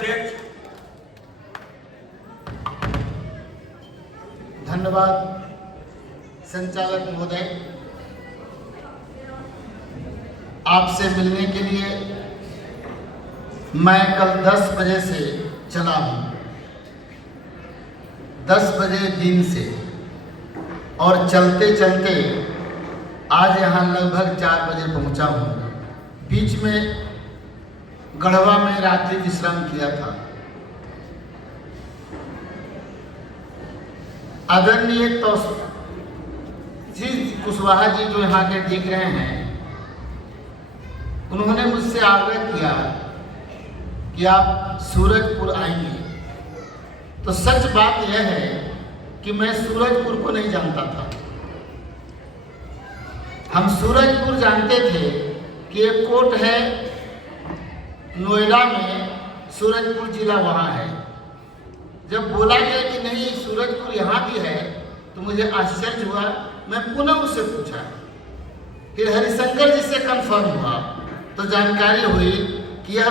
अध्यक्ष। धन्यवाद संचालक महोदय, आपसे मिलने के लिए मैं कल 10 बजे से चला हूँ, 10 बजे दिन से, और चलते चलते आज यहाँ लगभग 4 बजे पहुँचा हूँ। बीच में गढ़वा में रात्रि विश्राम किया था। आदरणीय जी कुशवाहा जी जो यहाँ के दिख रहे हैं, उन्होंने मुझसे आग्रह किया कि आप सूरजपुर आएंगे। तो सच बात यह है कि मैं सूरजपुर को नहीं जानता था। हम सूरजपुर जानते थे कि एक कोर्ट है नोएडा में, सूरजपुर जिला वहाँ है। जब बोला गया कि नहीं सूरजपुर यहाँ भी है तो मुझे आश्चर्य हुआ। मैं पुनः उससे पूछा, फिर हरिशंकर जी से कंफर्म हुआ तो जानकारी हुई कि यह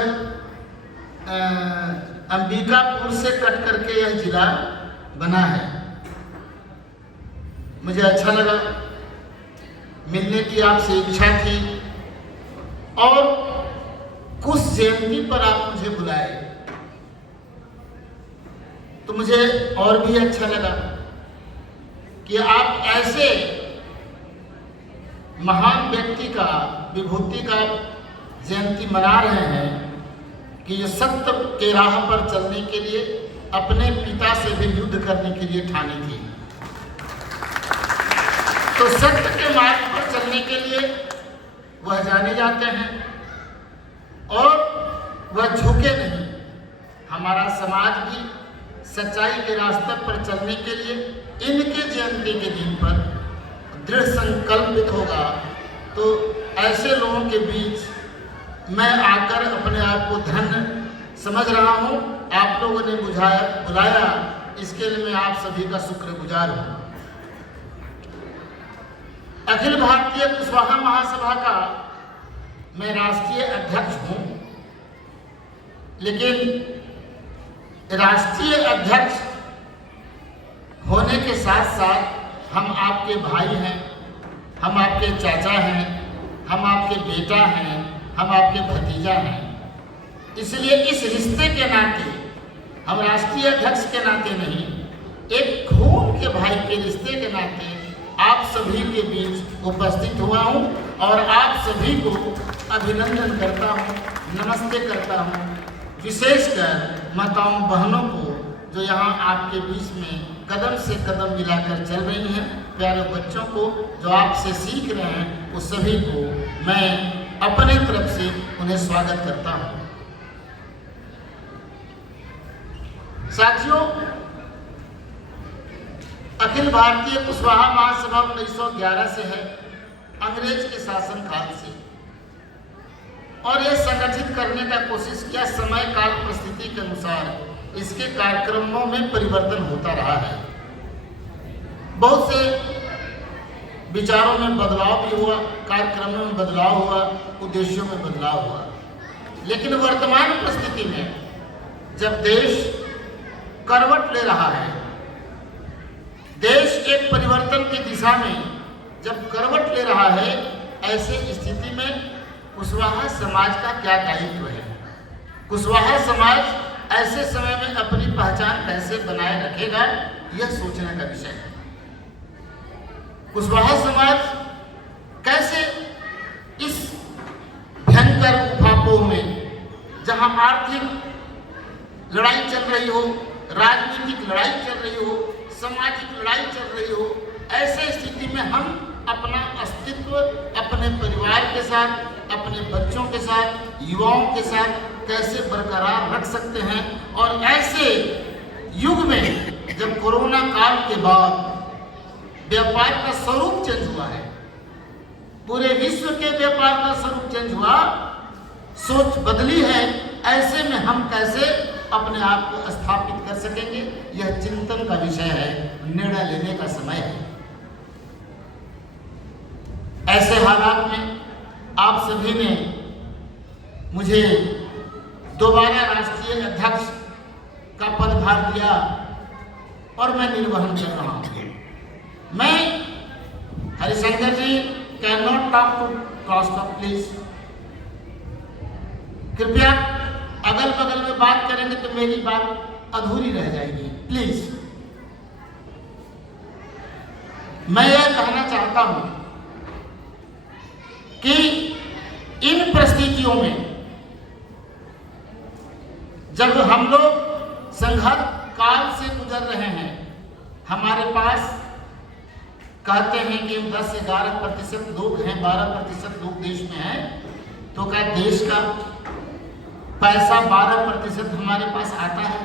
अंबिकापुर से कट करके यह जिला बना है। मुझे अच्छा लगा, मिलने की आपसे इच्छा थी और कुछ जयंती पर आप मुझे बुलाए तो मुझे और भी अच्छा लगा कि आप ऐसे महान व्यक्ति का, विभूति का जयंती मना रहे हैं कि जो सत्य के राह पर चलने के लिए अपने पिता से भी युद्ध करने के लिए ठानी थी। तो सत्य के मार्ग पर चलने के लिए वह जाने जाते हैं और वह झुके नहीं। हमारा समाज भी सच्चाई के रास्ते पर चलने के लिए इनके जयंती के दिन पर दृढ़ संकल्पित होगा। तो ऐसे लोगों के बीच मैं आकर अपने आप को धन्य समझ रहा हूँ। आप लोगों ने बुलाया, इसके लिए मैं आप सभी का शुक्रगुजार हूँ। अखिल भारतीय कुशवाहा महासभा का मैं राष्ट्रीय अध्यक्ष हूँ, लेकिन राष्ट्रीय अध्यक्ष होने के साथ साथ हम आपके भाई हैं, हम आपके चाचा हैं, हम आपके बेटा हैं, हम आपके भतीजा हैं। इसलिए इस रिश्ते के नाते, हम राष्ट्रीय अध्यक्ष के नाते नहीं, एक खून के भाई के रिश्ते के नाते आप सभी के बीच उपस्थित हुआ हूँ और आप सभी को अभिनंदन करता हूँ, नमस्ते करता हूँ। विशेषकर माताओं बहनों को जो यहाँ आपके बीच में कदम से कदम मिलाकर चल रही हैं, प्यारे बच्चों को जो आपसे सीख रहे हैं, उस सभी को मैं अपने तरफ से उन्हें स्वागत करता हूँ। साथियों, अखिल भारतीय कुशवाहा महासभा 1911 से है, अंग्रेज के शासन काल से, और यह संगठित करने का कोशिश किया। समय काल परिस्थिति के अनुसार इसके कार्यक्रमों में परिवर्तन होता रहा है। बहुत से विचारों में बदलाव भी हुआ, कार्यक्रमों में बदलाव हुआ, उद्देश्यों में बदलाव हुआ। लेकिन वर्तमान परिस्थिति में जब देश करवट ले रहा है, देश एक परिवर्तन की दिशा में जब करवट ले रहा है, ऐसे स्थिति में कुशवाहा समाज का क्या दायित्व है? कुशवाहा समाज ऐसे समय में अपनी पहचान कैसे बनाए रखेगा, यह सोचने का विषय है। कुशवाहा समाज कैसे इस भयंकर उठापोह में, जहां आर्थिक लड़ाई चल रही हो, राजनीतिक लड़ाई चल रही हो, सामाजिक लड़ाई चल रही हो, ऐसे स्थिति में हम अपना अस्तित्व अपने परिवार के साथ, अपने बच्चों के साथ, युवाओं के साथ कैसे बरकरार रख सकते हैं। और ऐसे युग में जब कोरोना काल के बाद व्यापार का स्वरूप चेंज हुआ है, पूरे विश्व के व्यापार का स्वरूप चेंज हुआ, सोच बदली है, ऐसे में हम कैसे अपने आप को स्थापित कर सकेंगे, यह चिंतन का विषय है, निर्णय लेने का समय है। ऐसे हालात में आप सभी ने मुझे दोबारा राष्ट्रीय अध्यक्ष किया और मैं निर्वहन कर रहा हूं। मैं Harishankar ji can not talk to cross talk please. कृपया अगल बगल में बात करेंगे तो मेरी बात अधूरी रह जाएगी, प्लीज। मैं यह कहना चाहता हूं कि इन परिस्थितियों में जब हम लोग संघर्ष काल से गुजर रहे हैं, हमारे पास कहते हैं कि 10 से 11% लोग हैं, 12% लोग देश में हैं, तो क्या देश का पैसा 12% हमारे पास आता है?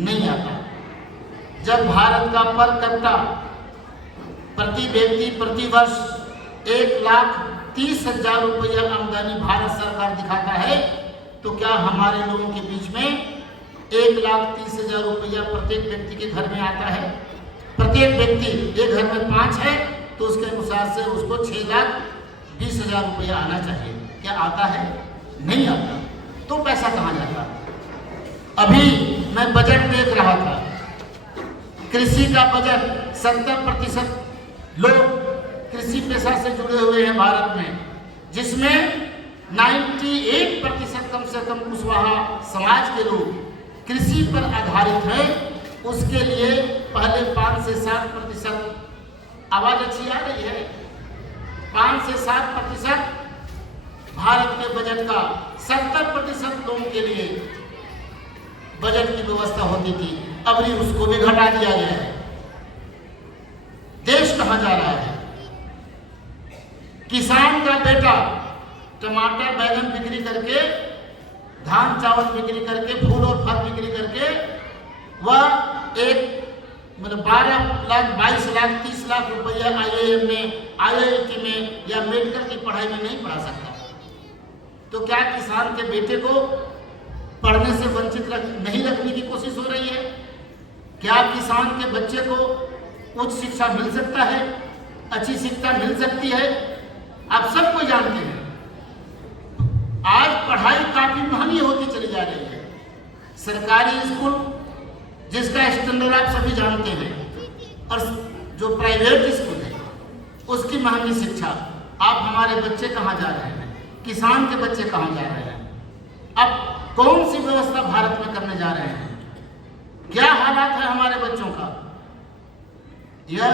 नहीं आता। जब भारत का पर कैपिटा प्रति व्यक्ति प्रति वर्ष 1,30,000 रुपया आमदनी भारत सरकार दिखाता है, तो क्या हमारे लोगों के बीच में 1,30,000 रुपया प्रत्येक व्यक्ति के घर में आता है? प्रत्येक व्यक्ति, एक घर में 5 है तो उसके अनुसार से उसको 6,20,000 रुपया आना चाहिए। क्या आता है? नहीं आता। तो पैसा कहाँ जाता? अभी मैं बजट देख रहा था, कृषि का बजट 70% लोग कृषि पेशा से जुड़े हुए हैं भारत में, जिसमें 98% कम से कम कुशवाहा समाज के लोग कृषि पर आधारित हैं। उसके लिए पहले 5 से 7% आवाज अच्छी आ रही है, 5 से 7% भारत के बजट का 70% लोगों के लिए बजट की व्यवस्था होती थी। अब भी उसको भी घटा दिया गया है। देश कहां जा रहा है? किसान का बेटा टमाटर बैगन बिक्री करके, धान चावल बिक्री करके, फूल और फल बिक्री करके वह मतलब 12 लाख 22 लाख 30 लाख रुपया IIM में, IIT में या मेडिकल की पढ़ाई में नहीं पढ़ा सकता। तो क्या किसान के बेटे को पढ़ने से वंचित नहीं रखने की कोशिश हो रही है? क्या किसान के बच्चे को उच्च शिक्षा मिल सकता है, अच्छी शिक्षा मिल सकती है? आप सबको जानते हैं आज पढ़ाई काफी महंगी होती चली जा रही है। सरकारी स्कूल जिसका स्टैंडर्ड आप सभी जानते हैं, और जो प्राइवेट स्कूल है उसकी महंगी शिक्षा। आप हमारे बच्चे कहाँ जा रहे हैं? किसान के बच्चे कहाँ जा रहे हैं? अब कौन सी व्यवस्था भारत में करने जा रहे हैं? क्या हालात है हमारे बच्चों का? यह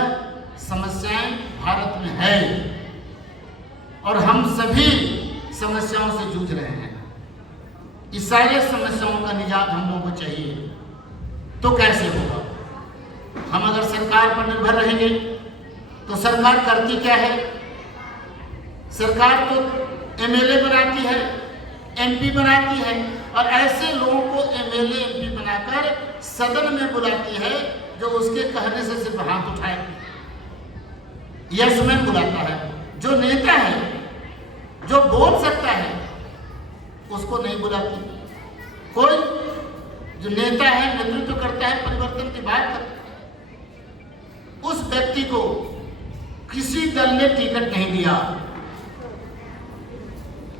समस्याएं भारत में है और हम सभी समस्याओं से जूझ रहे हैं। इस सारे समस्याओं का निजात हम लोगों को चाहिए, तो कैसे होगा? हम अगर सरकार पर निर्भर रहेंगे तो सरकार करती क्या है? सरकार तो MLA बनाती है, MP बनाती है, और ऐसे लोगों को MLA MP बनाकर सदन में बुलाती है जो उसके कहने से सिर्फ हाथ उठाए, यस मैन बुलाता है। जो नेता है, जो बोल सकता है, उसको नहीं बुलाती। कोई जो नेता है, नेतृत्व करता है, परिवर्तन की बात करता है, उस व्यक्ति को किसी दल ने टिकट नहीं दिया।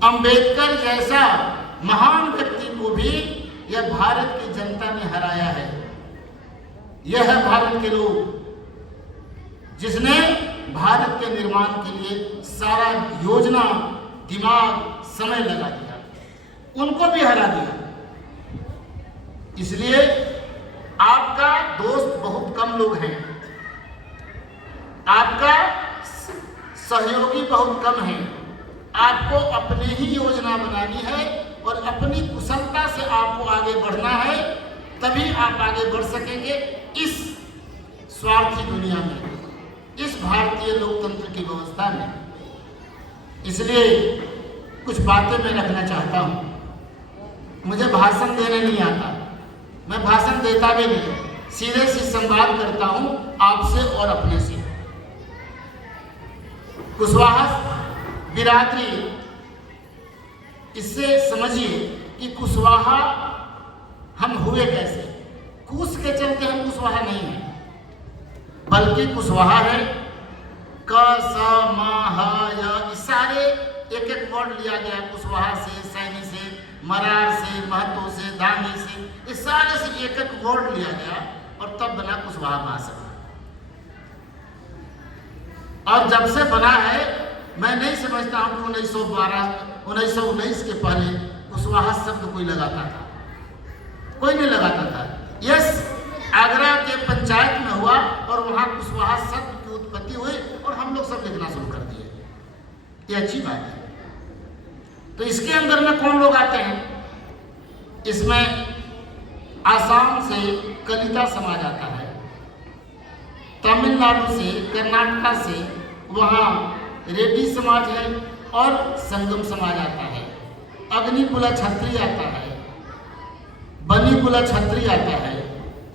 अंबेडकर जैसा महान व्यक्ति को भी यह भारत की जनता ने हराया है। यह है भारत के लोग, जिसने भारत के निर्माण के लिए सारा योजना, दिमाग, समय लगा दिया, उनको भी हरा दिया। इसलिए आपका दोस्त बहुत कम लोग हैं, आपका सहयोगी बहुत कम है। आपको अपनी ही योजना बनानी है और अपनी कुशलता से आपको आगे बढ़ना है, तभी आप आगे बढ़ सकेंगे इस स्वार्थी दुनिया में, इस भारतीय लोकतंत्र की व्यवस्था में। इसलिए कुछ बातें मैं रखना चाहता हूं। मुझे भाषण देने नहीं आता, मैं भाषण देता भी नहीं, सीधे से संवाद करता हूं आपसे और अपने से। कुशवाहा बिरादरी, इससे समझिए कि कुशवाहा हम हुए कैसे। कुश के चलते हम कुशवाहा नहीं है, बल्कि कुशवाहा है क स म ह य, सारे एक एक वर्ड लिया गया है कुशवाहा से, सैनी से, मरार से, महतो से, दांगी से, इस सारे से एक एक वर्ड लिया गया और तब बना कुशवाहा महासभा। और जब से बना है मैं नहीं समझता हूं कि 1919 के पहले कुशवाहा शब्द कोई लगाता था, कोई नहीं लगाता था। यस, आगरा के पंचायत में हुआ और वहां कुशवाहा शब्द की उत्पत्ति हुई और हम लोग सब लिखना शुरू कर दिए। ये अच्छी बात है। तो इसके अंदर में कौन लोग आते हैं? इसमें आसाम से कलिता समाज आता है, तमिलनाडु से, कर्नाटका से वहाँ रेड्डी समाज है और संगम समाज आता है, अग्निकुला छत्री आता है, बनीकुला छत्री आता है,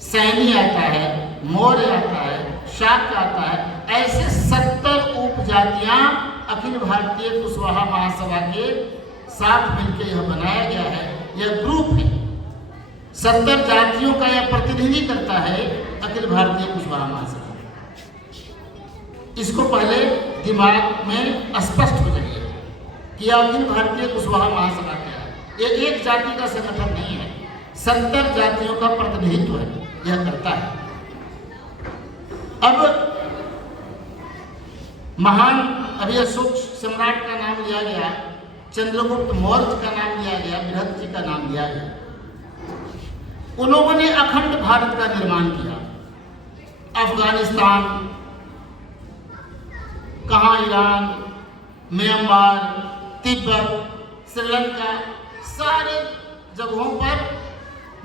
सैनी आता है, मौर्य आता है, शाक्य आता है। ऐसे 70 उपजातियां अखिल भारतीय कुशवाहा महासभा के साथ मिलकर यह बनाया गया है। यह ग्रुप है, 70 जातियों का यह प्रतिनिधि करता है अखिल भारतीय कुशवाहा महासभा। इसको पहले दिमाग में स्पष्ट हो जाइए कि अखिल भारतीय कुशवाहा महासभा क्या है। ये एक जाति का संगठन नहीं है, 70 जातियों का प्रतिनिधित्व है, यह करता है। अब महान अभी अशोक सम्राट का नाम लिया गया, चंद्रगुप्त मौर्य का नाम लिया गया, बृहद जी का नाम लिया गया। उन लोगों ने अखंड भारत का निर्माण किया। अफगानिस्तान, कहाँ ईरान, म्यांमार, तिब्बत, श्रीलंका, सारे जगहों पर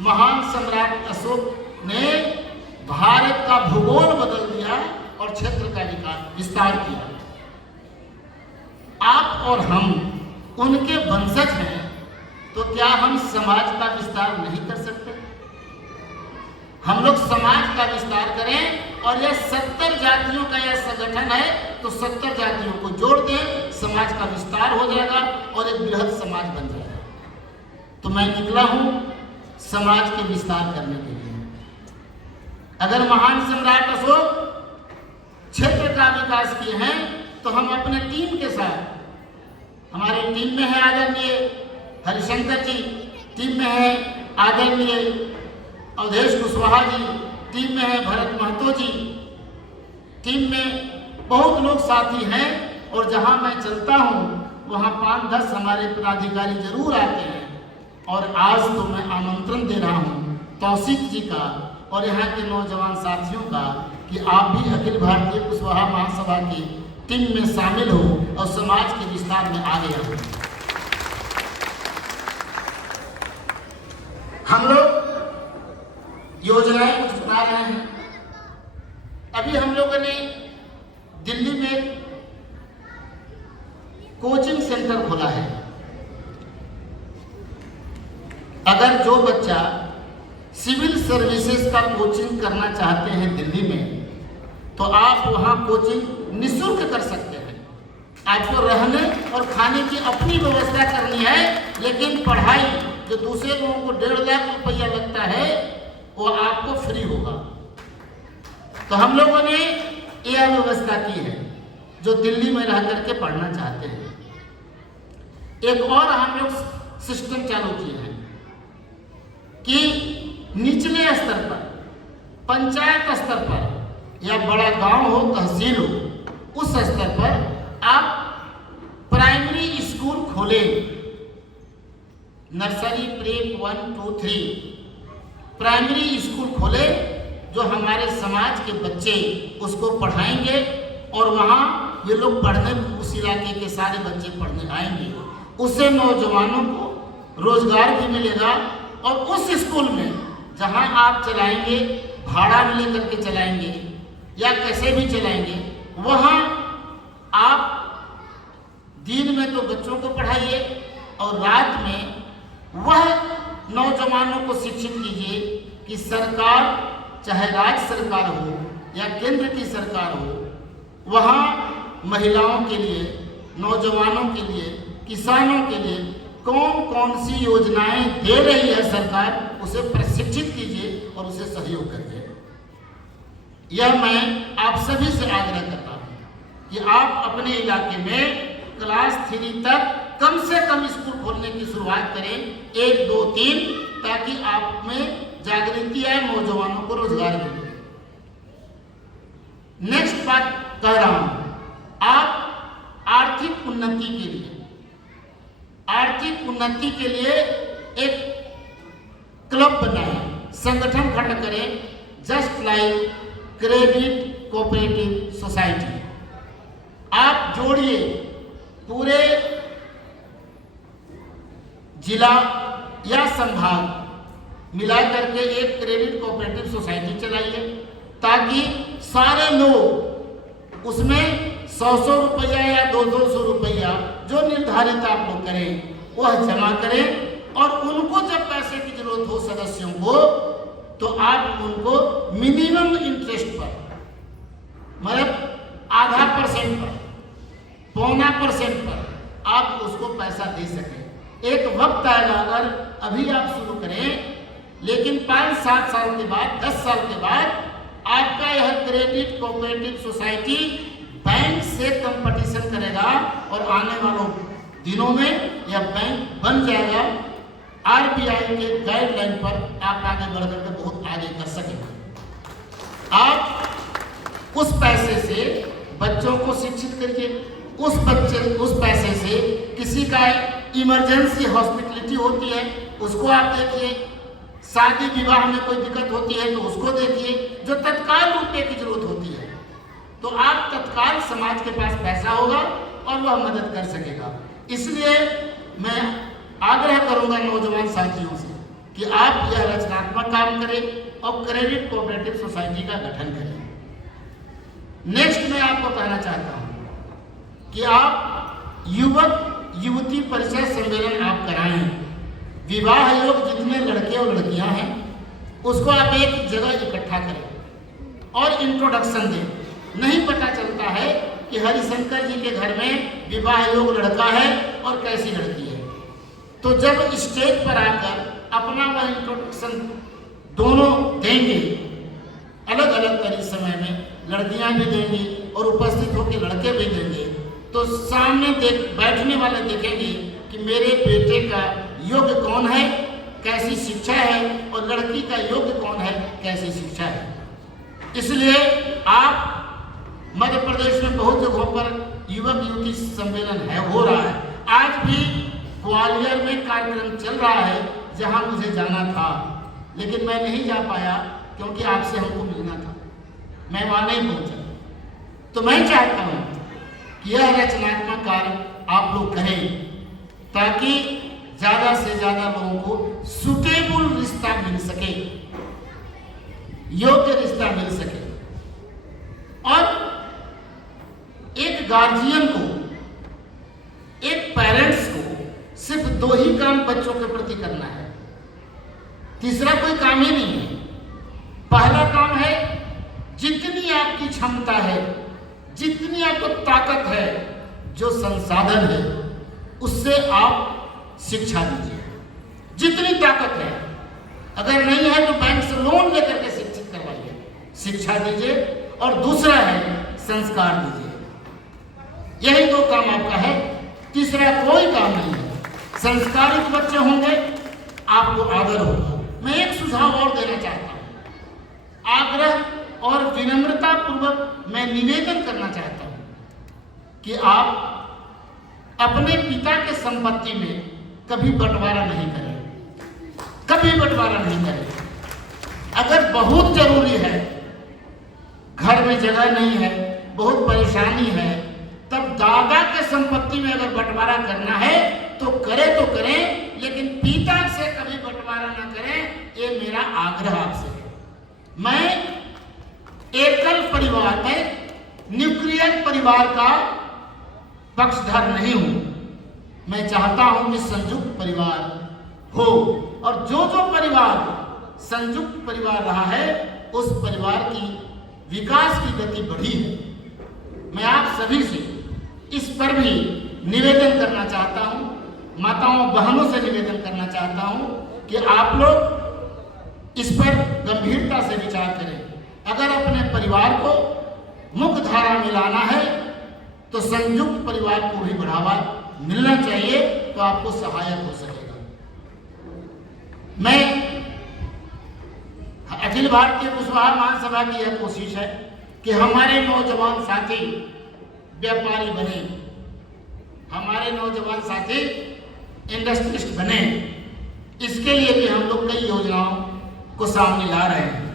महान सम्राट अशोक ने भारत का भूगोल बदल दिया और क्षेत्र का विस्तार किया। आप और हम उनके वंशज हैं, तो क्या हम समाज का विस्तार नहीं कर सकते? हम लोग समाज का विस्तार करें और यह 70 जातियों का यह संगठन है, तो 70 जातियों को जोड़ दें, समाज का विस्तार हो जाएगा और एक बृहद समाज बन जाएगा। तो मैं निकला हूं समाज के विस्तार करने के लिए। अगर महान सम्राट अशोक क्षेत्र का विकास किए हैं, तो हम अपने टीम के साथ, हमारे टीम में है आदरणीय हरिशंकर जी, टीम में है आदरणीय अवधेश कुशवाहा जी, टीम में है भरत महतो जी, टीम में बहुत लोग साथी हैं। और जहां मैं चलता हूं वहां 5-10 हमारे पदाधिकारी जरूर आते हैं। और आज तो मैं आमंत्रण दे रहा हूं तौसीफ जी का और यहाँ के नौजवान साथियों का कि आप भी अखिल भारतीय कुशवाहा महासभा की टीम में शामिल हो और समाज के विस्तार में आगे आओ। हम लोग योजनाएं कुछ बना रहे हैं। अभी हम लोगों ने दिल्ली में कोचिंग सेंटर खोला है। अगर जो बच्चा सिविल सर्विसेज का कोचिंग करना चाहते हैं दिल्ली में, तो आप वहां कोचिंग निःशुल्क कर सकते हैं। आपको रहने और खाने की अपनी व्यवस्था करनी है, लेकिन पढ़ाई जो दूसरे लोगों को 1.5 लाख रुपया लगता है वो आपको फ्री होगा। तो हम लोगों ने यह व्यवस्था की है जो दिल्ली में रह करके पढ़ना चाहते हैं। एक और हम लोग सिस्टम चालू किए हैं कि निचले स्तर पर, पंचायत स्तर पर या बड़ा गांव हो, तहसील हो, उस स्तर पर आप प्राइमरी स्कूल खोलें। नर्सरी, प्रेप 1, 2, 3 प्राइमरी स्कूल खोले जो हमारे समाज के बच्चे उसको पढ़ाएंगे और वहाँ ये लोग पढ़ने, उस इलाके के सारे बच्चे पढ़ने आएंगे। उससे नौजवानों को रोजगार भी मिलेगा और उस स्कूल में जहाँ आप चलाएंगे, भाड़ा में लेकर के चलाएंगे या कैसे भी चलाएंगे, वहाँ आप दिन में तो बच्चों को पढ़ाइए और रात में वह नौजवानों को शिक्षित कीजिए कि सरकार, चाहे राज्य सरकार हो या केंद्र की सरकार हो, वहाँ महिलाओं के लिए, नौजवानों के लिए, किसानों के लिए कौन कौन सी योजनाएं दे रही है सरकार, उसे प्रशिक्षित कीजिए और उसे सहयोग करिए। यह मैं आप सभी से आग्रह करता हूँ कि आप अपने इलाके में क्लास 3 तक कम से कम स्कूल खोलने की शुरुआत करें, 1, 2, 3, ताकि आप में जागृति आए, नौजवानों को रोजगार मिले। नेक्स्ट बात कह रहा हूं, आप आर्थिक उन्नति के लिए एक क्लब बनाएं, संगठन खड़ा करें, just like credit cooperative society. आप जोड़िए, पूरे जिला या संभाग मिला करके एक क्रेडिट कोऑपरेटिव सोसाइटी चलाइए, ताकि सारे लोग उसमें 100 रुपया या 200 रुपया जो निर्धारित आप लोग करें वह जमा करें, और उनको जब पैसे की जरूरत हो सदस्यों को, तो आप उनको मिनिमम इंटरेस्ट पर, मतलब आधा % पर, 0.25% पर आप उसको पैसा दे सकें। एक वक्त आएगा, अगर अभी आप शुरू करें, लेकिन 5-7 साल के बाद, 10 साल के बाद आपका यह क्रेडिट कोऑपरेटिव सोसाइटी बैंक से कंपटीशन करेगा, और आने वालों दिनों में यह बैंक बन जाएगा। RBI के गाइडलाइन पर आप आगे बढ़कर के बहुत आगे कर सकेंगे। आप उस पैसे से बच्चों को शिक्षित करिए, उस पैसे से किसी का इमरजेंसी हॉस्पिटलिटी होती है उसको आप देखिए, शादी विवाह में कोई दिक्कत होती है तो उसको देखिए, जो तत्काल रुपए की जरूरत होती है, तो आप तत्काल समाज के पास पैसा होगा और वह मदद कर सकेगा। इसलिए मैं आग्रह करूंगा नौजवान साथियों से कि आप यह रचनात्मक काम करें और क्रेडिट कोऑपरेटिव सोसाइटी का गठन करें। नेक्स्ट मैं आपको कहना चाहता हूं कि आप युवक युवती परिचय सम्मेलन आप कराएं। विवाह योग जितने लड़के और लड़कियां हैं उसको आप एक जगह इकट्ठा करें और इंट्रोडक्शन दें। नहीं पता चलता है कि हरिशंकर जी के घर में विवाह योग लड़का है और कैसी लड़की है, तो जब स्टेज पर आकर अपना वह इंट्रोडक्शन दोनों देंगे, अलग अलग समय में लड़कियां भी देंगी और उपस्थित होकर लड़के भी देंगे, तो सामने बैठने वाले देखेंगे कि मेरे बेटे का योग्य कौन है, कैसी शिक्षा है, और लड़की का योग्य कौन है, कैसी शिक्षा है। इसलिए आप मध्य प्रदेश में बहुत जगहों पर युवक युवती सम्मेलन हो रहा है। आज भी ग्वालियर में कार्यक्रम चल रहा है जहां मुझे जाना था, लेकिन मैं नहीं जा पाया क्योंकि आपसे हमको मिलना था, मैं वहां नहीं पहुंचा। तो मैं चाहता हूं कि यह रचनात्मक कार्य आप लोग करें, ताकि ज्यादा से ज्यादा लोगों को सुटेबल रिश्ता मिल सके, योग्य रिश्ता मिल सके। और एक गार्जियन को, एक पेरेंट्स को सिर्फ 2 ही काम बच्चों के प्रति करना है, तीसरा कोई काम ही नहीं है। पहला काम है जितनी आपकी क्षमता है, जितनी आपको ताकत है, जो संसाधन है, उससे आप शिक्षा दीजिए। जितनी ताकत है, अगर नहीं है तो बैंक से लोन लेकर के शिक्षित करवाइए, शिक्षा दीजिए। और दूसरा है संस्कार दीजिए। यही 2 काम आपका है, तीसरा कोई काम नहीं है। संस्कारित बच्चे होंगे, आपको आदर होगा। मैं एक सुझाव और देना चाहता हूं, आग्रह और विनम्रता पूर्वक मैं निवेदन करना चाहता हूं कि आप अपने पिता के संपत्ति में कभी बंटवारा नहीं करें, कभी बंटवारा नहीं करें। अगर बहुत जरूरी है, घर में जगह नहीं है, बहुत परेशानी है, तब दादा के संपत्ति में अगर बंटवारा करना है तो करें, लेकिन पिता से कभी बंटवारा न करें। ये मेरा आग्रह आपसे है। मैं एकल परिवार में, न्यूक्लियर परिवार का पक्षधर नहीं हूं। मैं चाहता हूं कि संयुक्त परिवार हो, और जो परिवार संयुक्त परिवार रहा है उस परिवार की विकास की गति बढ़ी है। मैं आप सभी से इस पर भी निवेदन करना चाहता हूं, माताओं बहनों से निवेदन करना चाहता हूं कि आप लोग इस पर गंभीरता से विचार करें। अगर अपने परिवार को मुख्य धारा में लाना है तो संयुक्त परिवार को भी बढ़ावा मिलना चाहिए तो आपको सहायक हो सकेगा। मैं अखिल भारतीय कुशवाहा महासभा की यह कोशिश है कि हमारे नौजवान साथी व्यापारी बने, हमारे नौजवान साथी इंडस्ट्रियलिस्ट बने। इसके लिए भी हम लोग कई योजनाओं को सामने ला रहे हैं।